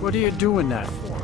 What are you doing that for?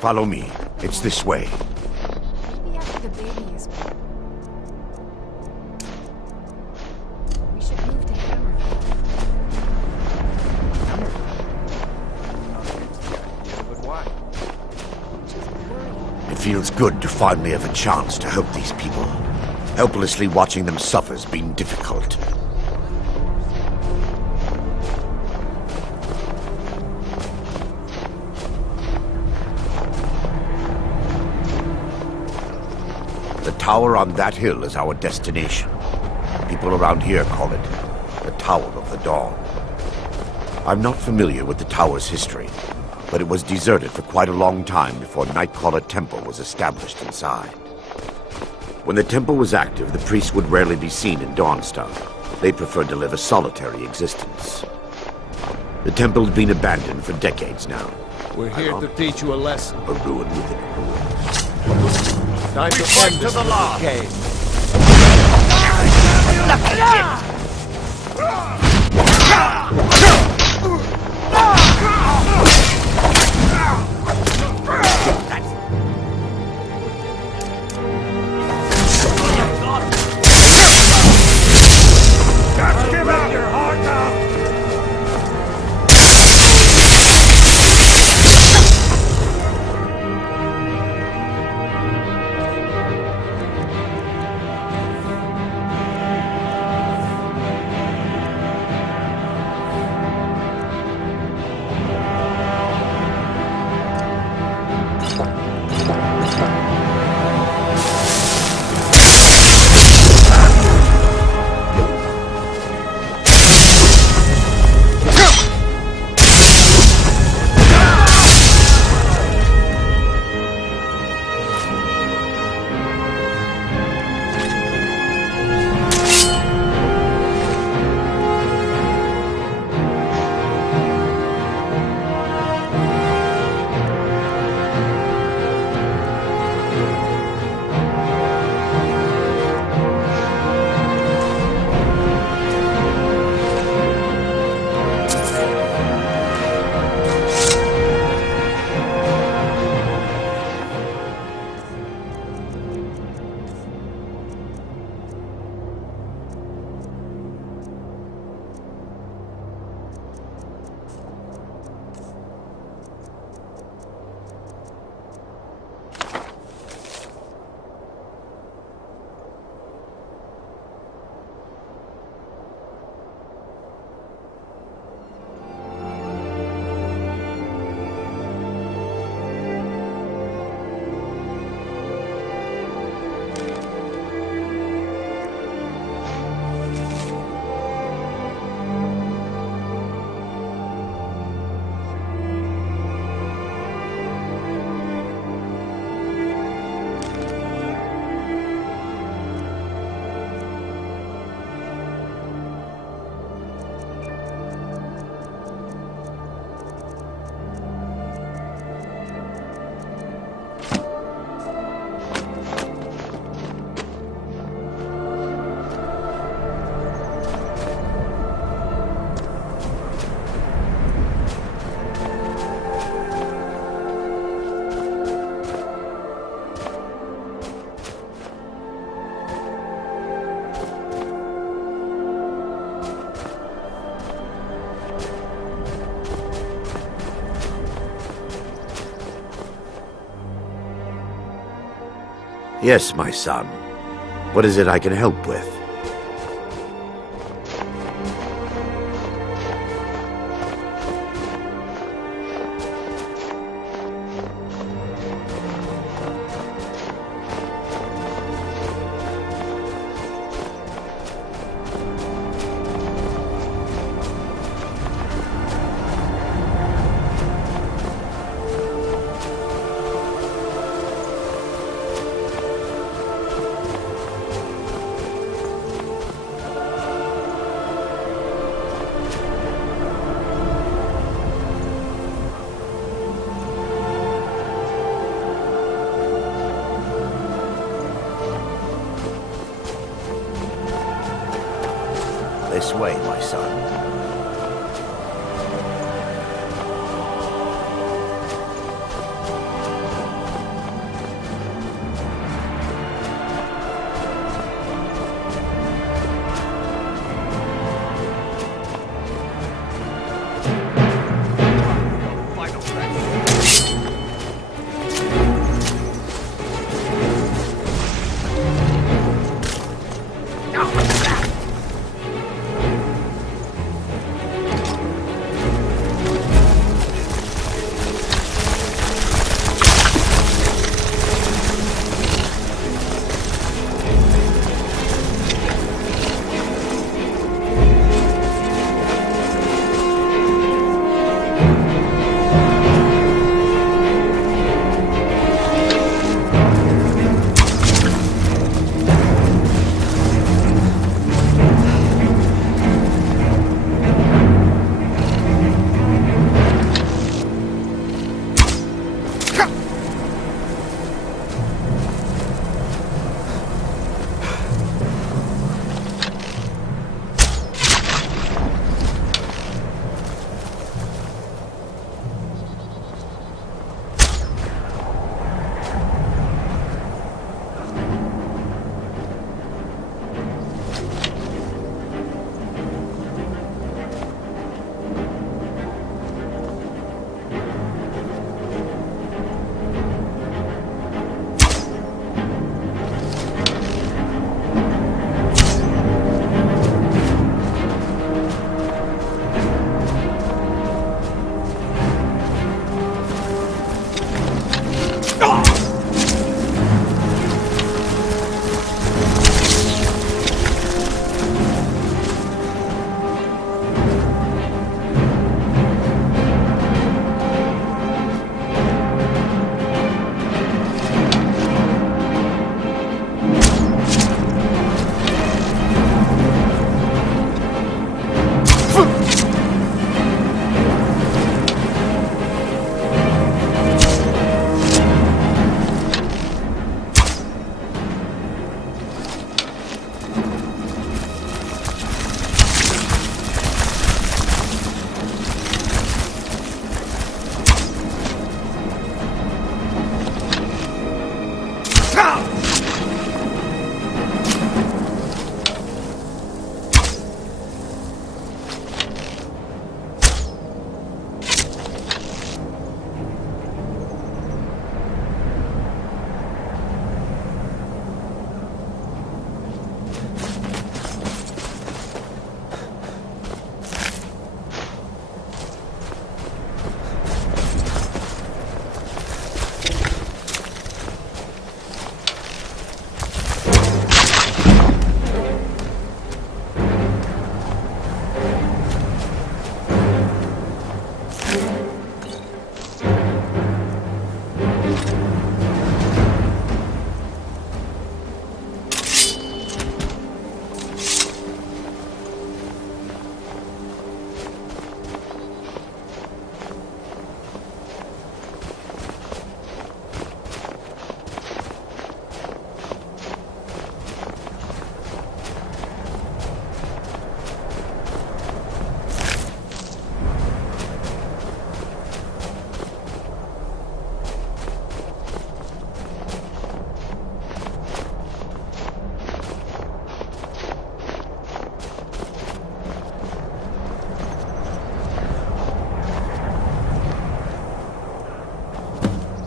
Follow me. It's this way. Maybe after the baby is born. We should move to Hammerfell. Yeah, but why? Just worry. It feels good to finally have a chance to help these people. Helplessly watching them suffer's been difficult. The tower on that hill is our destination. People around here call it the Tower of the Dawn. I'm not familiar with the tower's history, but it was deserted for quite a long time before Nightcaller Temple was established inside. When the temple was active, the priests would rarely be seen in Dawnstar. They preferred to live a solitary existence. The temple's been abandoned for decades now. We're here to teach you a lesson. A ruin within a ruin. Time to end this game. Yes, my son. What is it I can help with? This way, my son.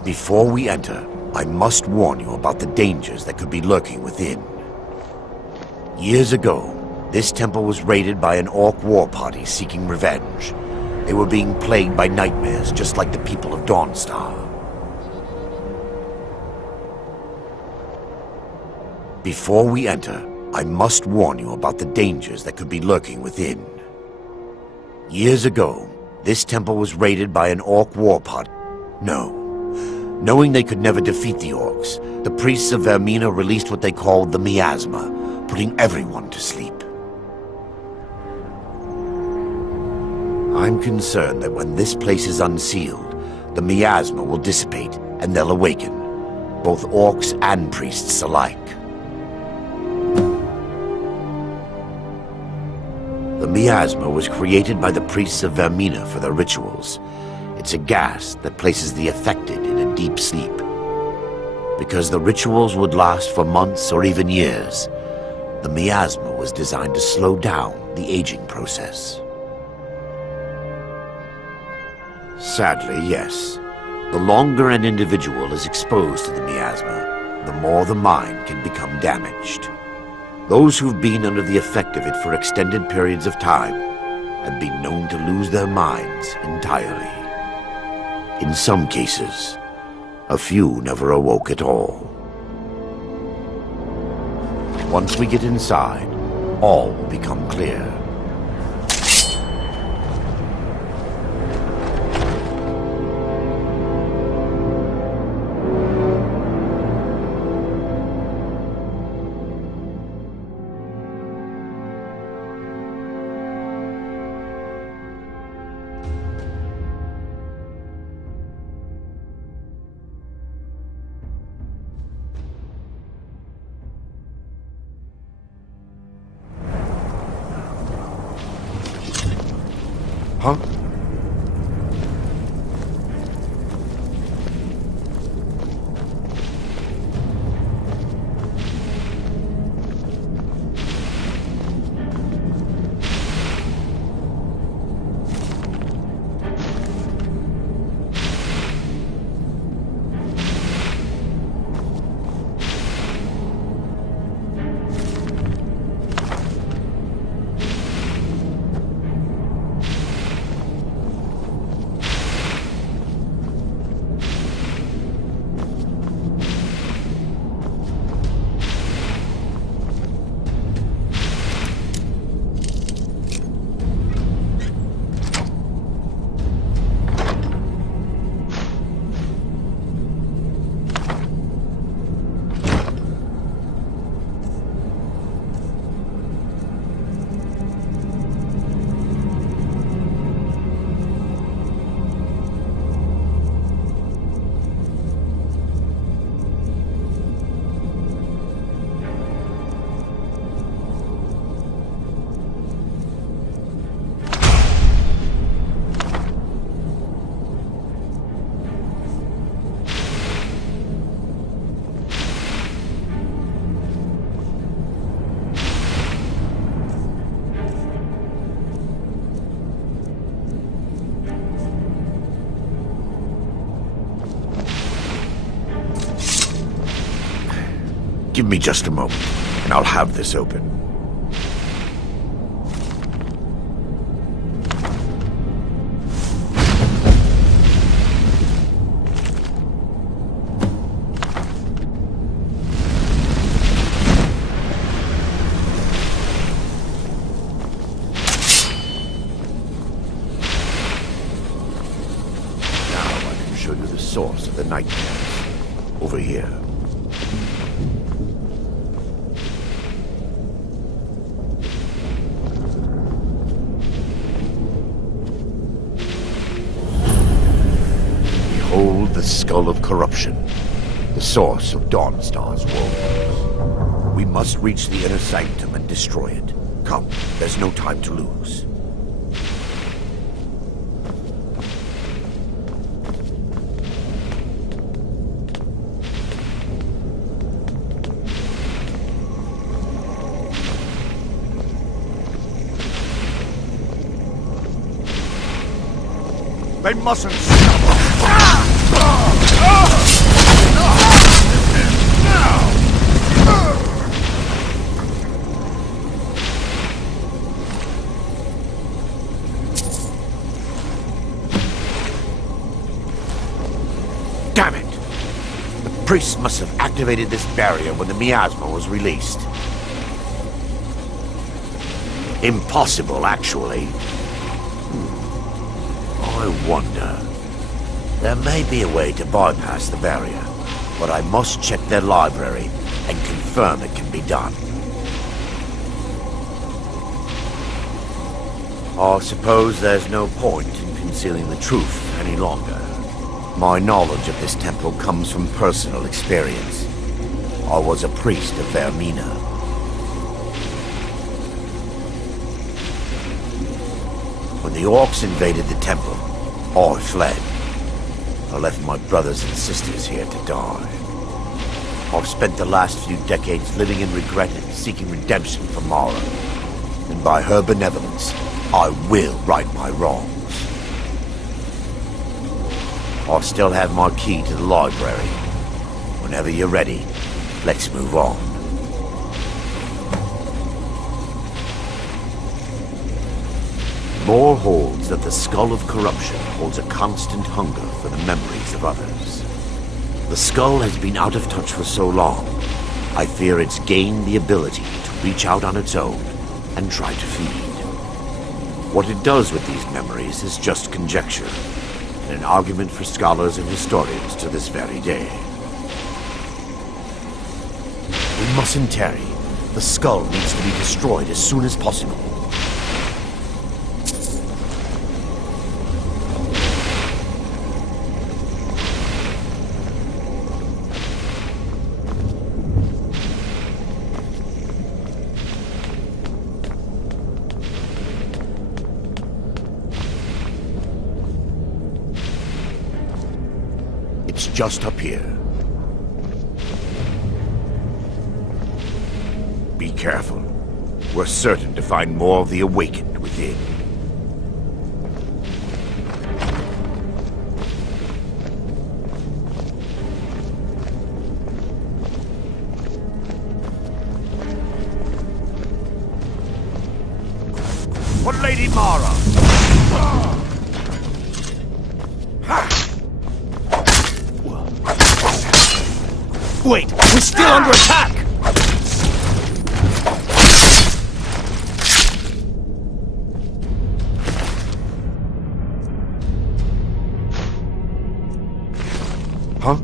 Before we enter, I must warn you about the dangers that could be lurking within. Years ago, this temple was raided by an orc war party seeking revenge. They were being plagued by nightmares, just like the people of Dawnstar. Before we enter, I must warn you about the dangers that could be lurking within. Years ago, this temple was raided by an orc war party. No. Knowing they could never defeat the orcs, the priests of Vermina released what they called the Miasma, putting everyone to sleep. I'm concerned that when this place is unsealed, the Miasma will dissipate and they'll awaken, both orcs and priests alike. The Miasma was created by the priests of Vermina for their rituals. It's a gas that places the affected in a deep sleep. Because the rituals would last for months or even years, the Miasma was designed to slow down the aging process. Sadly, yes. The longer an individual is exposed to the Miasma, the more the mind can become damaged. Those who've been under the effect of it for extended periods of time have been known to lose their minds entirely. In some cases, a few never awoke at all. Once we get inside, all will become clear. Huh? Give me just a moment, and I'll have this open. Now I can show you the source of the nightmares. Over here. The Skull of Corruption, the source of Dawnstar's woes. We must reach the inner sanctum and destroy it. Come, there's no time to lose. They mustn't stop us! Damn it! The priests must have activated this barrier when the miasma was released. Impossible, actually. I wonder. There may be a way to bypass the barrier, but I must check their library and confirm it can be done. I suppose there's no point in concealing the truth any longer. My knowledge of this temple comes from personal experience. I was a priest of Vermina. When the orcs invaded the temple, I fled. I left my brothers and sisters here to die. I've spent the last few decades living in regret and seeking redemption from Mara. And by her benevolence, I will right my wrongs. I still have my key to the library. Whenever you're ready, let's move on. Lore holds that the Skull of Corruption holds a constant hunger for the memories of others. The skull has been out of touch for so long, I fear it's gained the ability to reach out on its own and try to feed. What it does with these memories is just conjecture, and an argument for scholars and historians to this very day. We mustn't tarry. The skull needs to be destroyed as soon as possible. It's just up here. Be careful. We're certain to find more of the Awakened within. For Lady Mara! Wait, we're still under attack! Huh?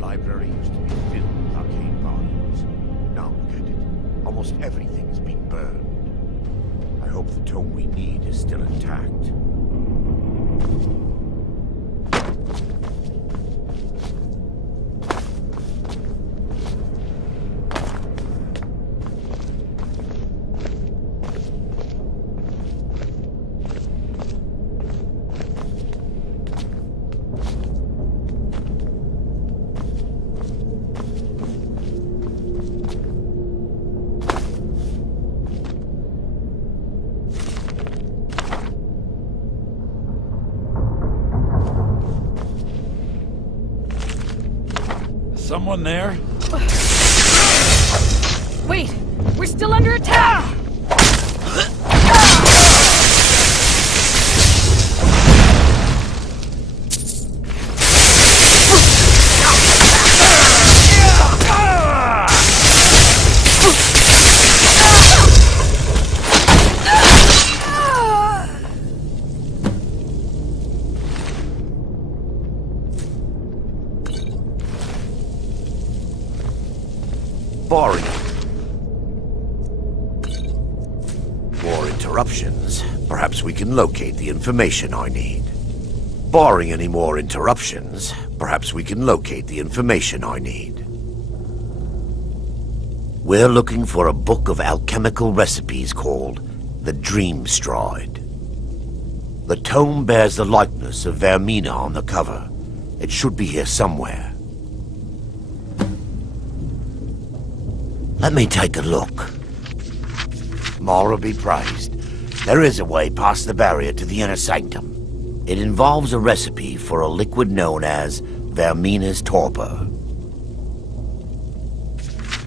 Library used to be filled with arcane volumes. Now look at it. Almost everything's been burned. I hope the tome we need is still intact. Someone there? Wait! We're still under attack! Barring. interruptions, perhaps we can locate the information I need. Barring any more interruptions, perhaps we can locate the information I need. We're looking for a book of alchemical recipes called the Dream Stride. The tome bears the likeness of Vermina on the cover. It should be here somewhere. Let me take a look. Mara be praised. There is a way past the barrier to the inner sanctum. It involves a recipe for a liquid known as Vermina's torpor.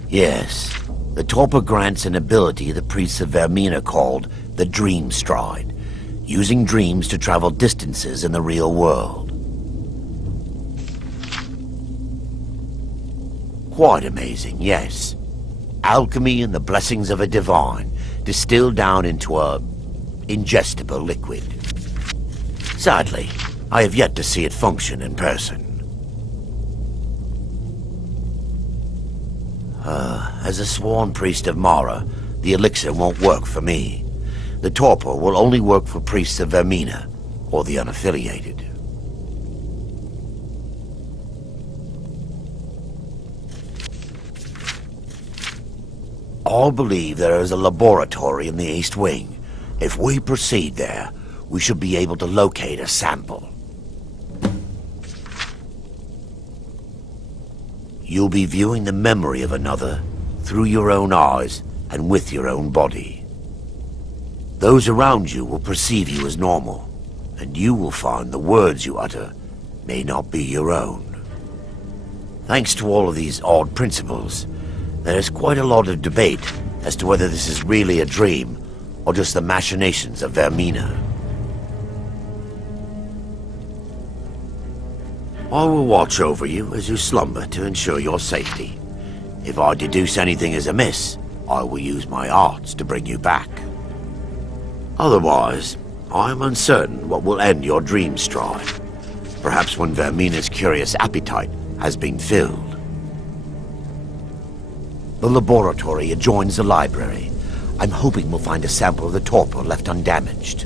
Yes, the torpor grants an ability the priests of Vermina called the Dream Stride, using dreams to travel distances in the real world. Quite amazing, yes. Alchemy and the blessings of a divine, distilled down into a ingestible liquid. Sadly, I have yet to see it function in person. As a sworn priest of Mara, the elixir won't work for me. The torpor will only work for priests of Vermina, or the unaffiliated. All believe there is a laboratory in the East Wing. If we proceed there, we should be able to locate a sample. You'll be viewing the memory of another through your own eyes and with your own body. Those around you will perceive you as normal, and you will find the words you utter may not be your own. Thanks to all of these odd principles, there is quite a lot of debate as to whether this is really a dream or just the machinations of Vermina. I will watch over you as you slumber to ensure your safety. If I deduce anything is amiss, I will use my arts to bring you back. Otherwise, I am uncertain what will end your dream stride. Perhaps when Vermina's curious appetite has been filled. The laboratory adjoins the library. I'm hoping we'll find a sample of the torpor left undamaged.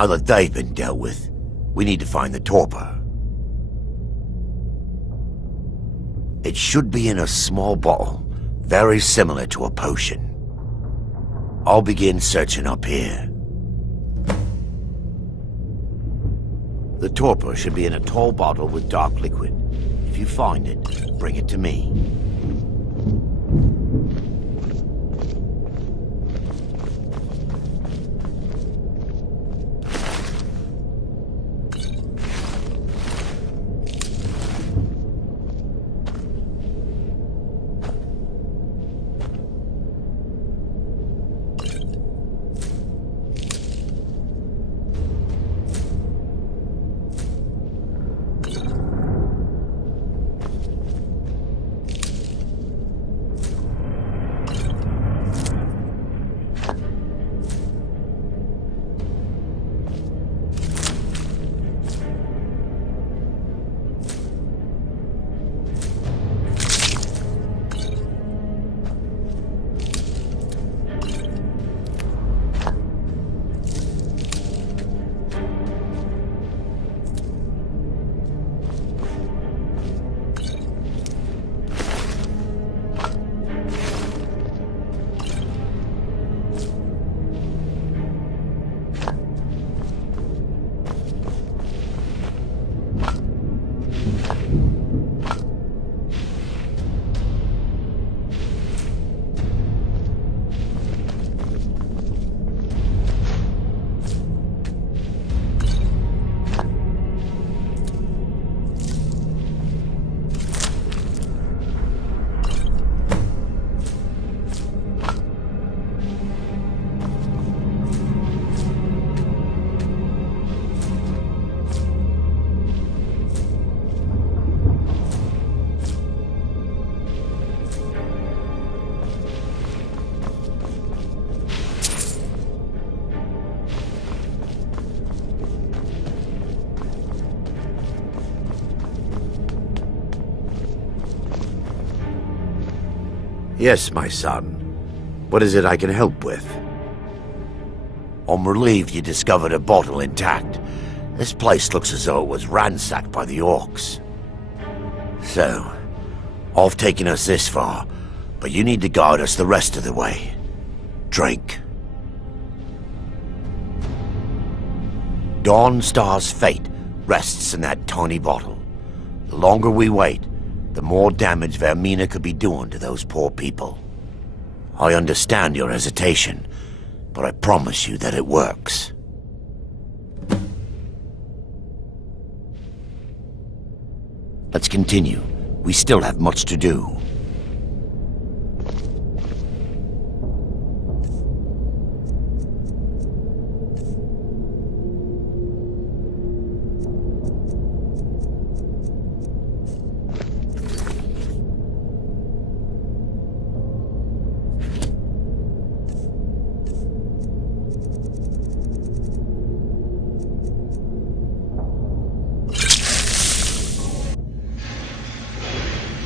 Now that they've been dealt with, we need to find the torpor. It should be in a small bottle, very similar to a potion. I'll begin searching up here. The torpor should be in a tall bottle with dark liquid. If you find it, bring it to me. Yes, my son. What is it I can help with? I'm relieved you discovered a bottle intact. This place looks as though it was ransacked by the orcs. So, I've taken us this far, but you need to guide us the rest of the way. Drink. Dawnstar's fate rests in that tiny bottle. The longer we wait, the more damage Vaermina could be doing to those poor people. I understand your hesitation, but I promise you that it works. Let's continue. We still have much to do.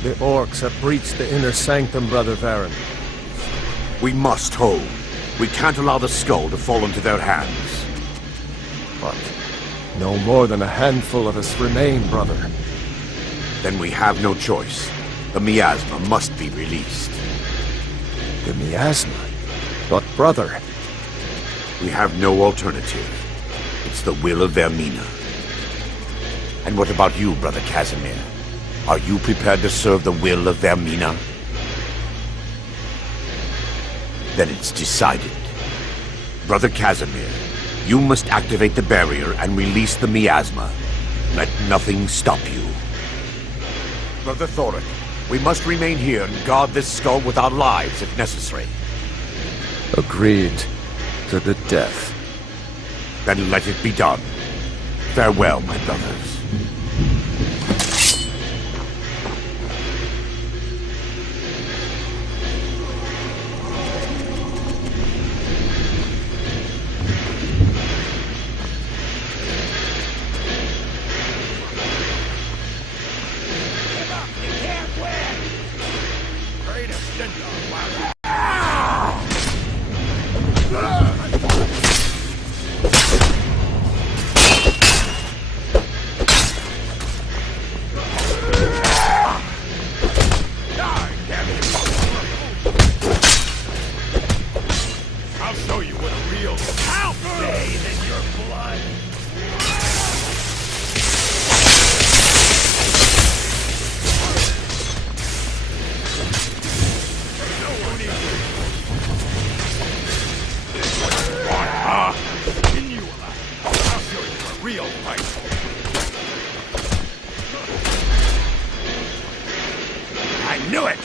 The orcs have breached the inner sanctum, Brother Varen. We must hold. We can't allow the skull to fall into their hands. But no more than a handful of us remain, brother. Then we have no choice. The miasma must be released. The miasma? But brother... We have no alternative. It's the will of Vaermina. And what about you, Brother Casimir? Are you prepared to serve the will of Vaermina? Then it's decided. Brother Casimir, you must activate the barrier and release the miasma. Let nothing stop you. Brother Thorek, we must remain here and guard this skull with our lives if necessary. Agreed to the death. Then let it be done. Farewell, my brothers. knew it!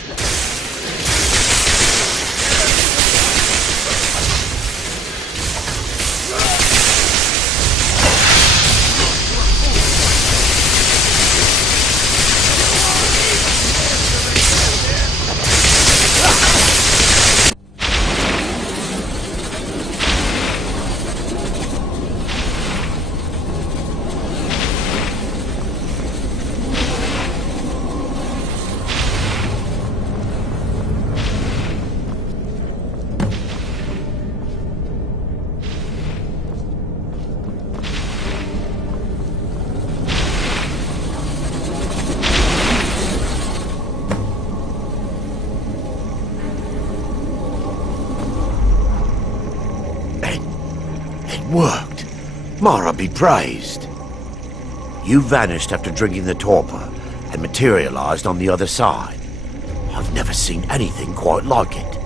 Worked. Mara be praised. You vanished after drinking the torpor and materialized on the other side. I've never seen anything quite like it.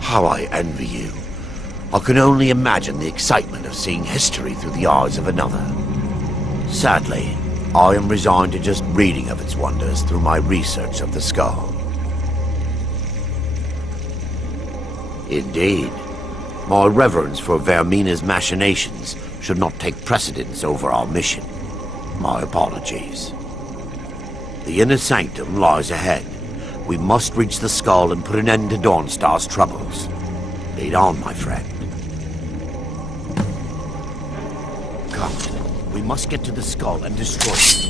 How I envy you. I can only imagine the excitement of seeing history through the eyes of another. Sadly, I am resigned to just reading of its wonders through my research of the skull. Indeed, my reverence for Vermina's machinations should not take precedence over our mission. My apologies. The inner sanctum lies ahead. We must reach the skull and put an end to Dawnstar's troubles. Lead on, my friend. Come. We must get to the skull and destroy it.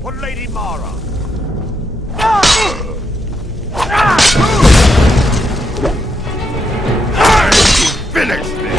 For Lady Mara! Finished me!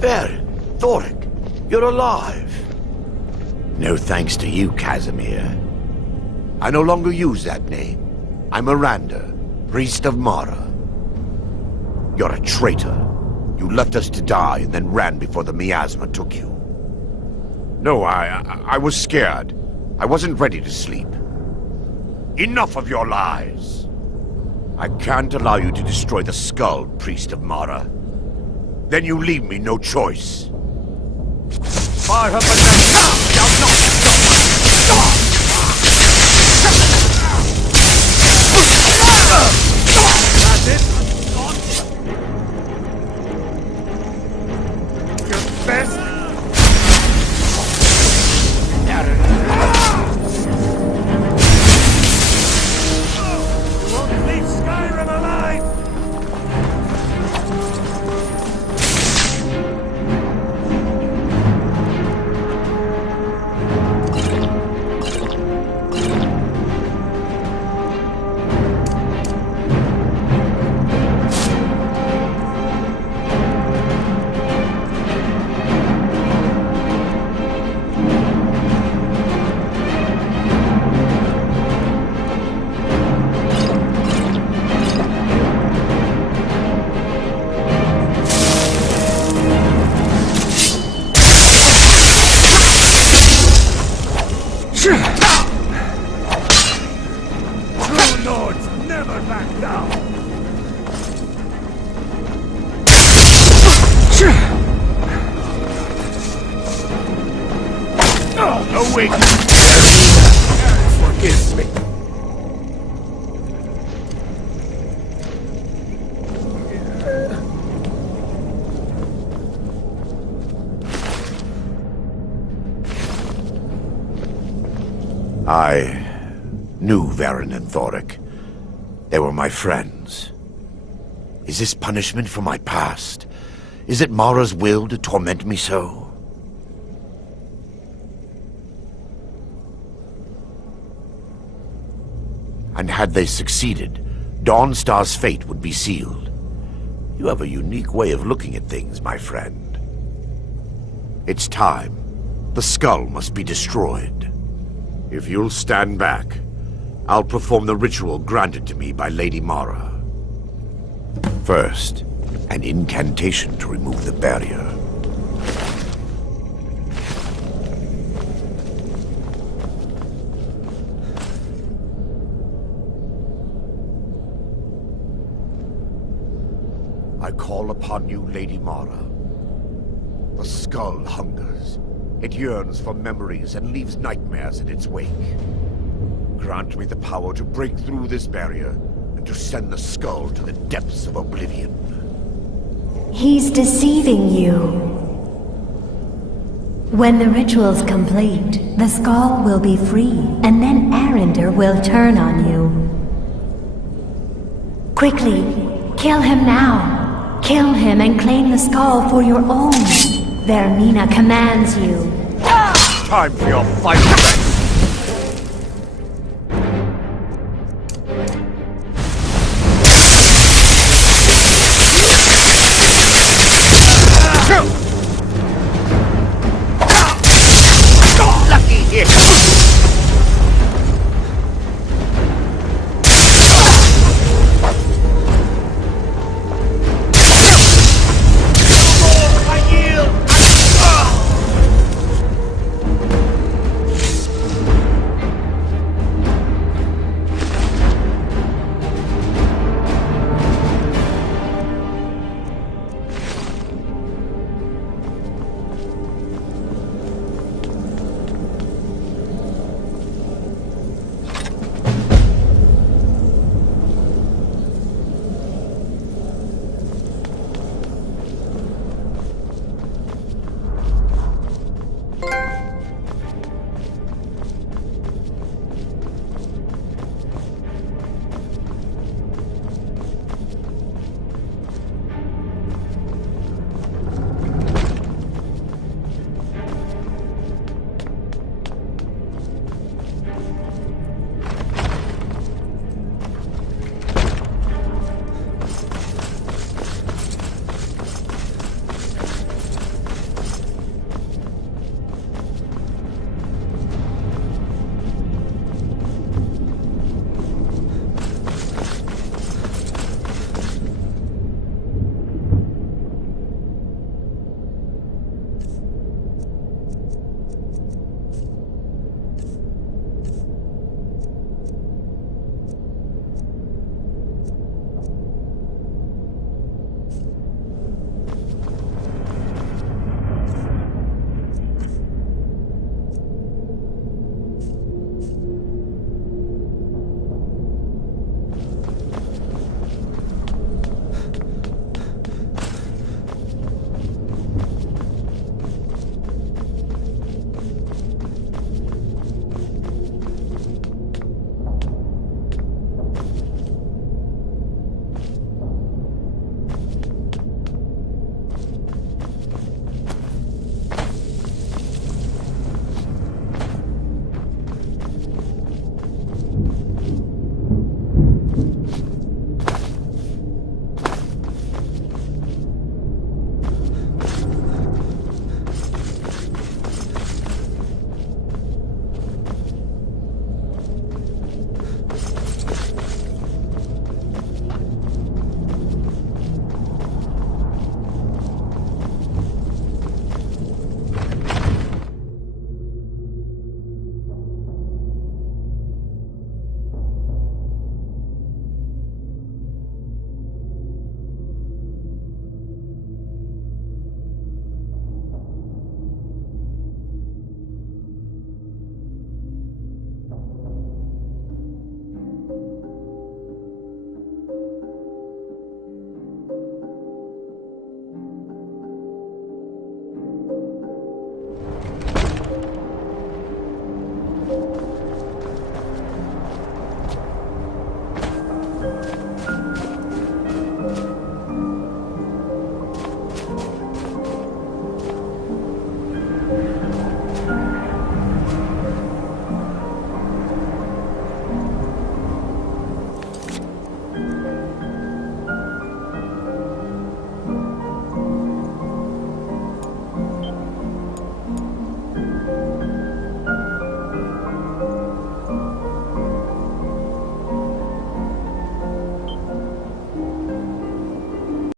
There, Thoric, you're alive. No thanks to you, Casimir. I no longer use that name. I'm Miranda, priest of Mara. You're a traitor. You left us to die and then ran before the miasma took you. No, I was scared. I wasn't ready to sleep. Enough of your lies. I can't allow you to destroy the skull, priest of Mara. Then you leave me no choice. That's it. Your best. You won't leave Skyrim alive. True lords never back down. Awake! Forgive me. I knew Varen and Thoric. They were my friends. Is this punishment for my past? Is it Mara's will to torment me so? And had they succeeded, Dawnstar's fate would be sealed. You have a unique way of looking at things, my friend. It's time. The skull must be destroyed. If you'll stand back, I'll perform the ritual granted to me by Lady Mara. First, an incantation to remove the barrier. I call upon you, Lady Mara. The skull hungers. It yearns for memories and leaves nightmares in its wake. Grant me the power to break through this barrier and to send the skull to the depths of oblivion. He's deceiving you. When the ritual's complete, the skull will be free, and then Arinder will turn on you. Quickly, kill him now. Kill him and claim the skull for your own. Vermina commands you. Time for your fight, friend!